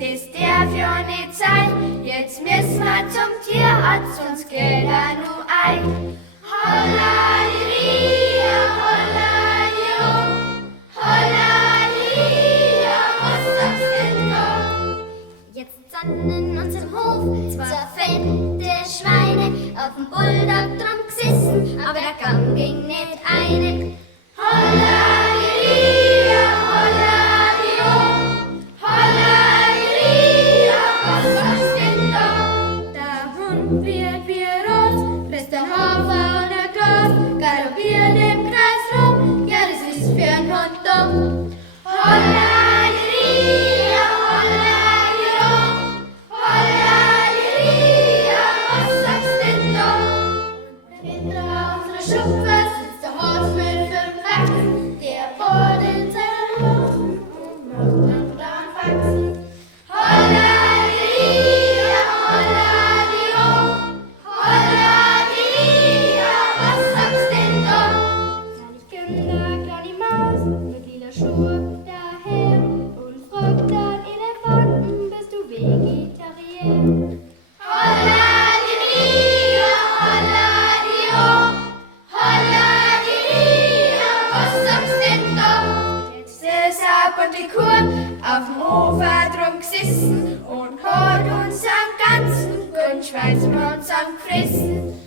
ist der für ne Zeit. Jetzt müssen wir zum Tierarzt, sonst geht er nur ein. Hollalalia, hollalalia, hollalalia, was sagst denn da? Jetzt sind in unserem Hof zwei fette Schweine auf dem Bulldog drum gesessen, aber der Gang ging nicht eine. Hollalalia, hollalalia, hollalalia, was sagst denn da? Der Hund wird wie rot, frisst der Hafer und der Gras, galoppiert im Kreis rum, ja das ist für ein Hund dumm. Hollalalia, hollalalia, hollalalia, was sagst denn da? Hinter unserer Schupfe sitzt der Horst mit 5 Achsen, der bohrt in seinen Hosen und macht dann Faxen. Hollalalia, hollalalia, hollalalia, was sagst denn da? Kleine kleine Maus mit lila Schuhe daher und fragt den Elefanten, bist du Vegetarier? Hollalalia, hollalalia, hollalalia, was sagst denn da? Jetzt ist ab und die Kur auf dem Ufer drum gesessen und hat uns am ganzen Grundschweiz mit uns angefressen.